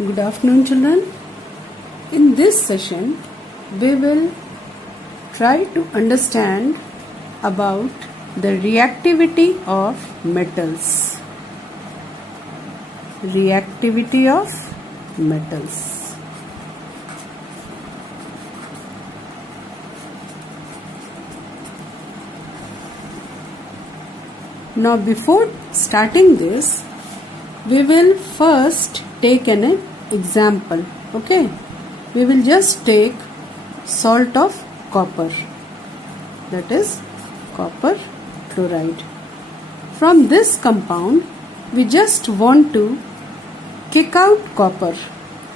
Good afternoon, children. In this session, we will try to understand about the reactivity of metals. Reactivity of metals. Now, before starting this, we will first take an example. Okay, we will just take salt of copper, that is copper chloride. From this compound, we just want to kick out copper,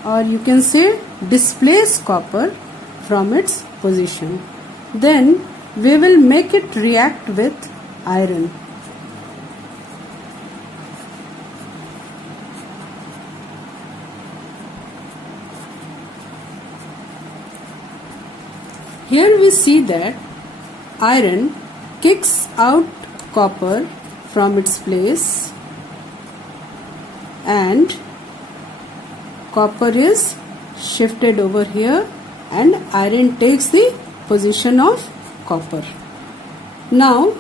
or you can say displace copper from its position. Then we will make it react with iron. Here we see that iron kicks out copper from its place and copper is shifted over here and iron takes the position of copper. Now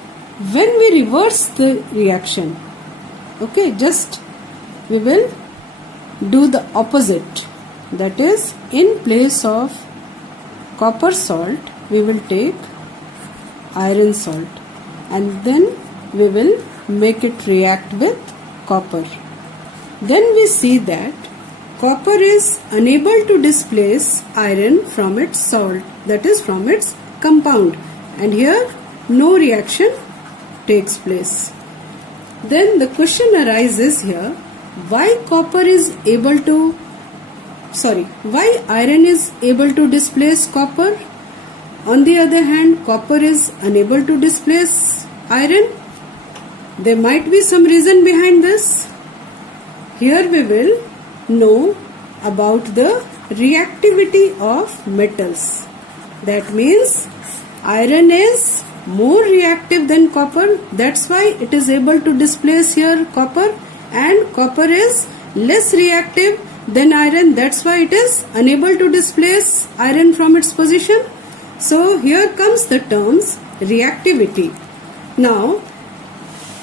when we reverse the reaction, okay, just we will do the opposite, that is in place of copper salt we will take iron salt and then we will make it react with copper. Then we see that copper is unable to displace iron from its salt, that is from its compound, and here no reaction takes place. Then the question arises here, why iron is able to displace copper? On the other hand, copper is unable to displace iron. There might be some reason behind this. Here we will know about the reactivity of metals. That means iron is more reactive than copper. That's why it is able to displace here copper, and copper is less reactive then iron, that's why it is unable to displace iron from its position. So here comes the terms reactivity. Now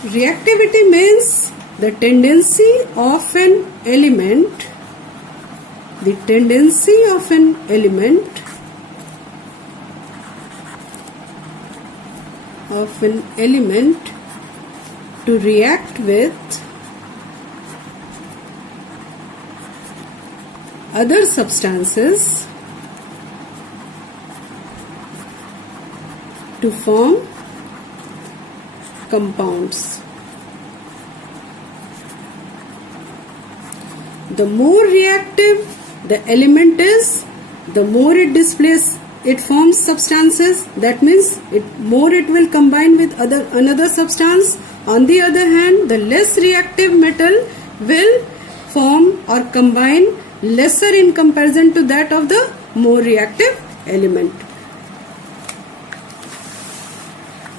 reactivity means the tendency of an element to react with other substances to form compounds. The more reactive the element is, the more it forms substances. That means it will combine with another substance. On the other hand, the less reactive metal will form or combine lesser in comparison to that of the more reactive element.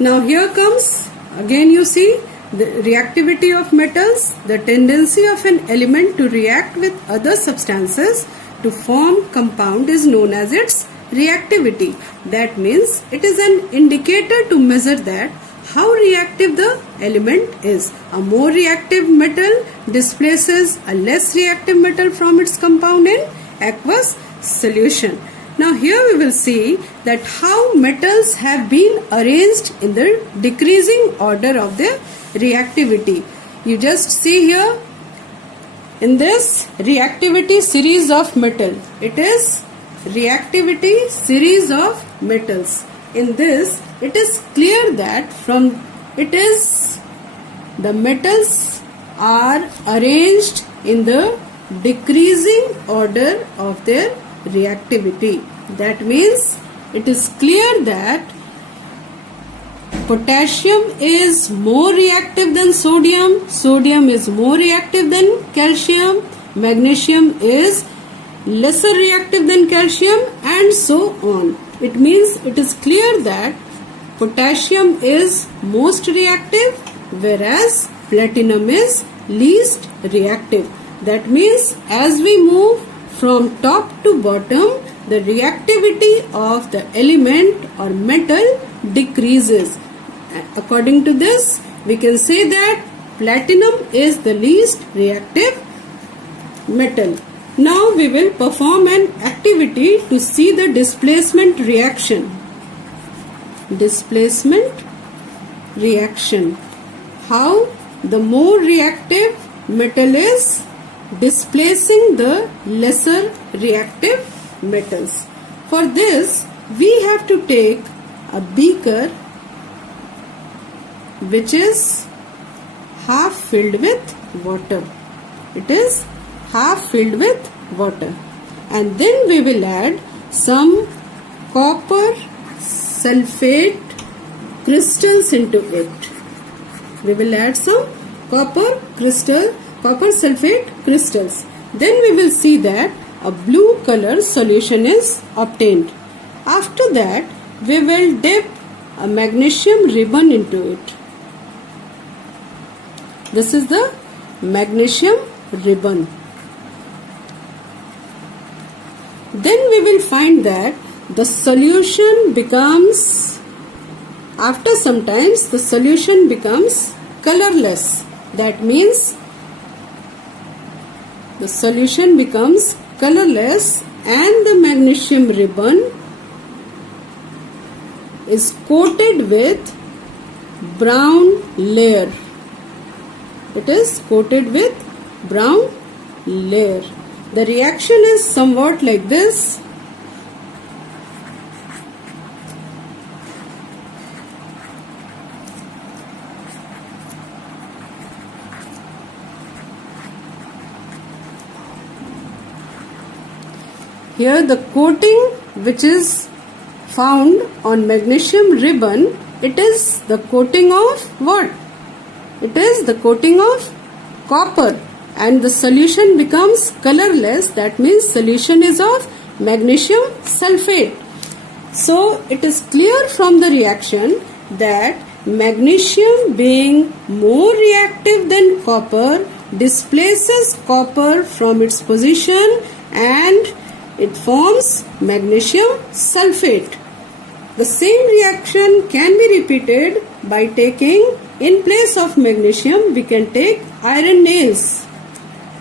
Now here comes again, you see the reactivity of metals, the tendency of an element to react with other substances to form compound is known as its reactivity. That means it is an indicator to measure that how reactive the element is. A more reactive metal displaces a less reactive metal from its compound in aqueous solution. Now here we will see that how metals have been arranged in the decreasing order of their reactivity. You just see here in this reactivity series of metal. It is reactivity series of metals. In this, it is clear that the metals are arranged in the decreasing order of their reactivity. That means it is clear that potassium is more reactive than sodium, sodium is more reactive than calcium, magnesium is lesser reactive than calcium, and so on. It means it is clear that potassium is most reactive whereas platinum is least reactive. That means as we move from top to bottom, the reactivity of the element or metal decreases. According to this, we can say that platinum is the least reactive metal. Now we will perform an activity to see the displacement reaction. Displacement reaction. How the more reactive metal is displacing the lesser reactive metals. For this, we have to take a beaker which is half filled with water. It is half filled with water, and then we will add some copper sulfate crystals into it. We will add some copper sulfate crystals. Then we will see that a blue color solution is obtained. After that, we will dip a magnesium ribbon into it. This is the magnesium ribbon. Then we will find that the solution becomes, after some times, the solution becomes colorless. That means the solution becomes colorless and the magnesium ribbon is coated with brown layer. It is coated with brown layer. The reaction is somewhat like this. Here the coating which is found on magnesium ribbon, it is the coating of what? It is the coating of copper, and the solution becomes colorless. That means solution is of magnesium sulfate. So it is clear from the reaction that magnesium, being more reactive than copper, displaces copper from its position and it forms magnesium sulfate. The same reaction can be repeated by taking, in place of magnesium, we can take iron nails.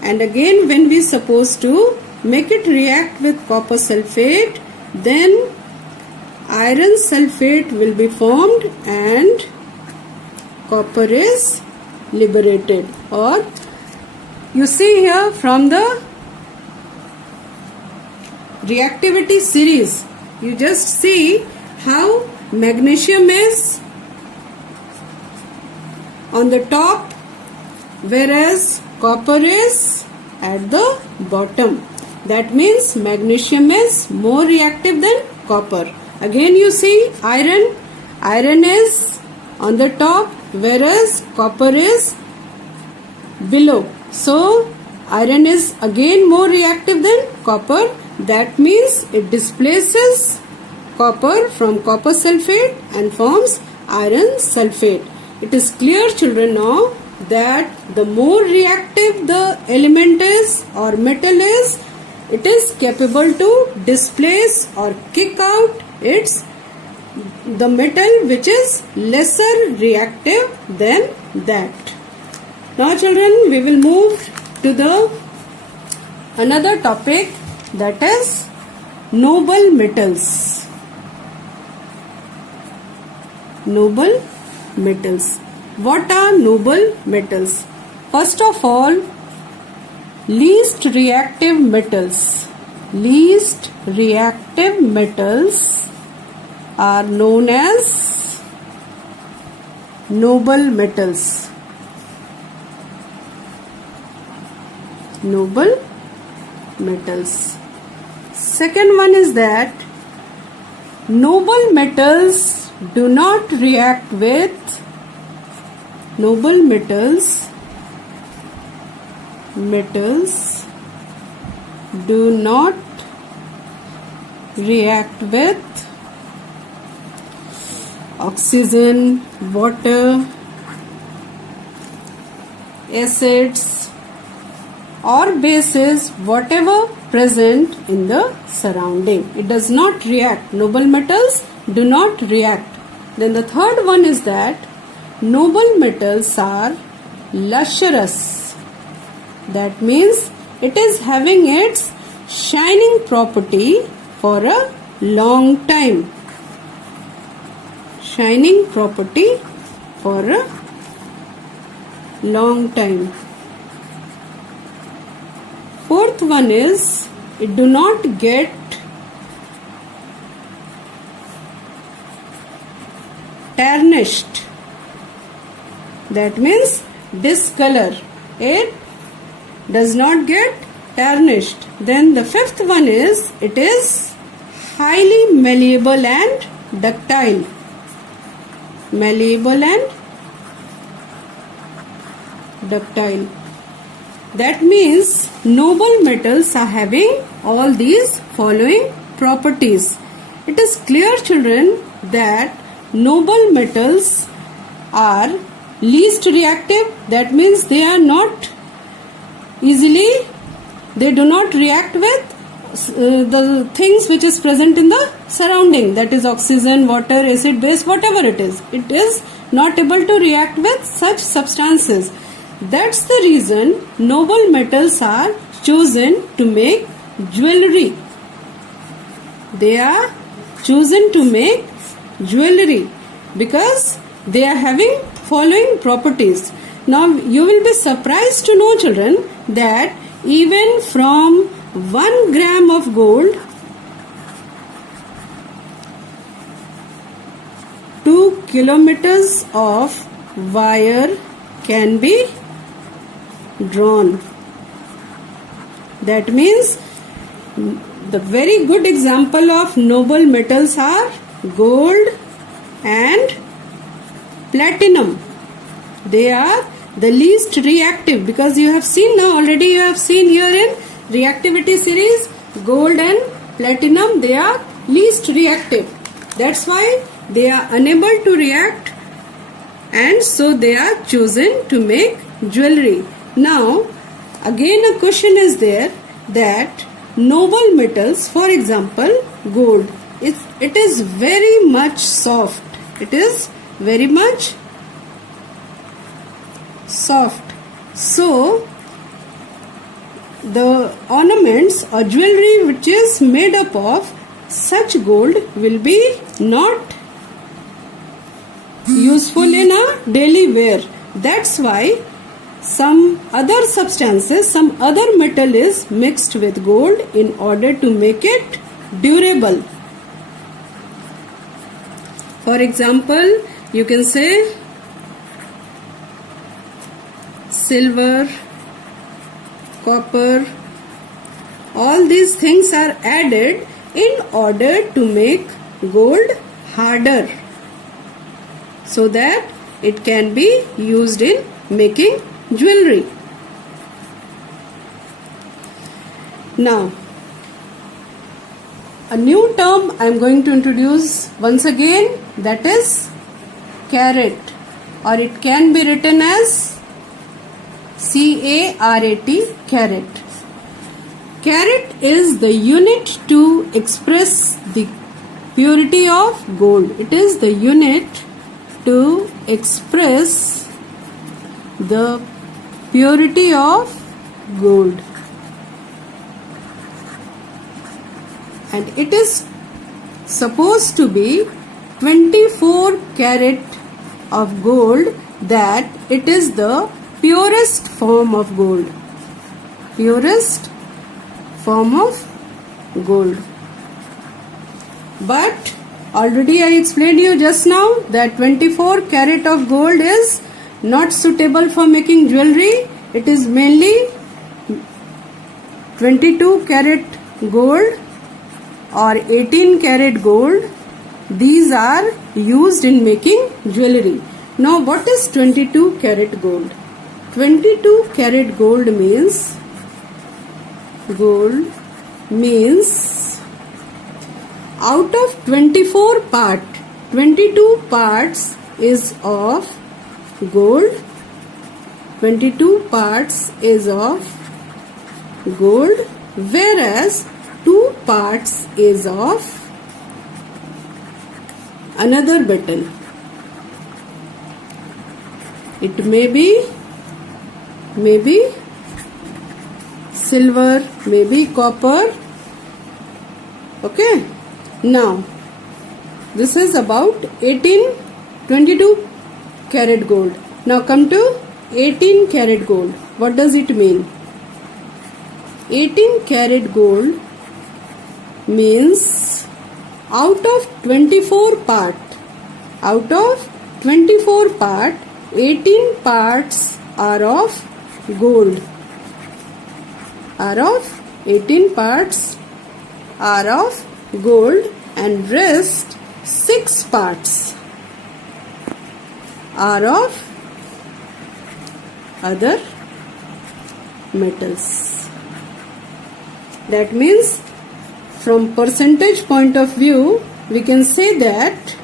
And again, when we suppose to make it react with copper sulfate, then iron sulfate will be formed and copper is liberated. Or you see here from the reactivity series, you just see how magnesium is on the top whereas copper is at the bottom. That means magnesium is more reactive than copper. Again you see iron is on the top whereas copper is below. So iron is again more reactive than copper. That means it displaces copper from copper sulfate and forms iron sulfate. It is clear, children, now that the more reactive the element is or metal is, it is capable to displace or kick out the metal which is lesser reactive than that. Now children, we will move to the another topic, that is noble metals. Noble metals. What are noble metals? First of all, least reactive metals. Least reactive metals are known as noble metals. Noble metals. Second one is that noble metals do not react with metals do not react with oxygen, water, acids, or bases whatever present in the surrounding. It does not react. Noble metals do not react. Then the third one is that noble metals are lustrous. That means it is having its shining property for a long time. Shining property for a long time. Fourth one is it do not get tarnished. That means discolor. It does not get tarnished. Then the fifth one is it is highly malleable and ductile. Malleable and ductile. That means noble metals are having all these following properties. It is clear, children, that noble metals are least reactive. That means they are not easily, they do not react with the things which is present in the surrounding, that is oxygen, water, acid, base, whatever it is not able to react with such substances. That's the reason noble metals are chosen to make jewelry. They are chosen to make jewelry because they are having following properties. Now you will be surprised to know, children, that even from 1 gram of gold, 2 kilometers of wire can be drawn. That means the very good example of noble metals are gold and platinum. They are the least reactive because you have seen now already, you have seen here in reactivity series, gold and platinum, they are least reactive. That's why they are unable to react, and so they are chosen to make jewelry. Now again a question is there that noble metals, for example gold, it is very much soft. It is very much soft. So the ornaments or jewelry which is made up of such gold will be not useful in a daily wear. That's why some other substances, some other metal is mixed with gold in order to make it durable. For example, you can say silver, copper, all these things are added in order to make gold harder so that it can be used in making jewelry. Now, a new term I am going to introduce once again, that is carat, or it can be written as C-A-R-A-T, carat. Carat is the unit to express the purity of gold. It is the unit to express the purity of gold. And it is supposed to be 24 carat of gold, that it is the purest form of gold. Purest form of gold. But already I explained you just now that 24 carat of gold is not suitable for making jewelry. It is mainly 22 carat gold or 18 carat gold. These are used in making jewelry. Now what is 22 carat gold? 22 carat gold means out of 24 parts, 22 parts is of gold, 22 parts is of gold, whereas 2 parts is of another metal. It may be silver, maybe copper. Okay. Now, this is about 22 karat gold. Now come to 18 karat gold. What does it mean? 18 karat gold means out of 24 part, 18 parts are of gold. 18 parts are of gold, and rest 6 parts are of other metals. That means, from percentage point of view, we can say that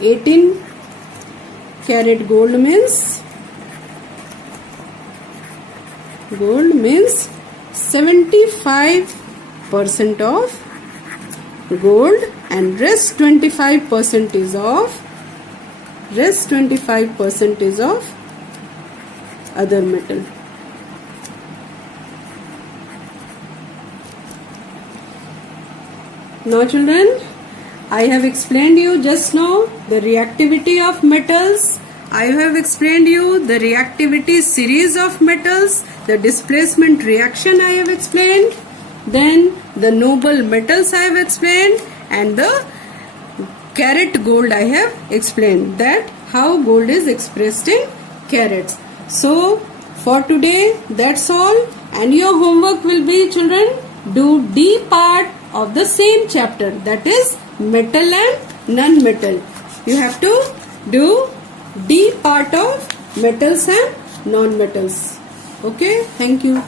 18 karat gold means 75% of gold, and rest 25% is of other metal. Now children, I have explained you just now the reactivity of metals. I have explained you the reactivity series of metals, the displacement reaction I have explained, then the noble metals I have explained, and the carat gold I have explained, that how gold is expressed in carats. So for today that's all, and your homework will be, children, do D part of the same chapter, that is metal and non-metal. You have to do D part of metals and non-metals. Okay, thank you.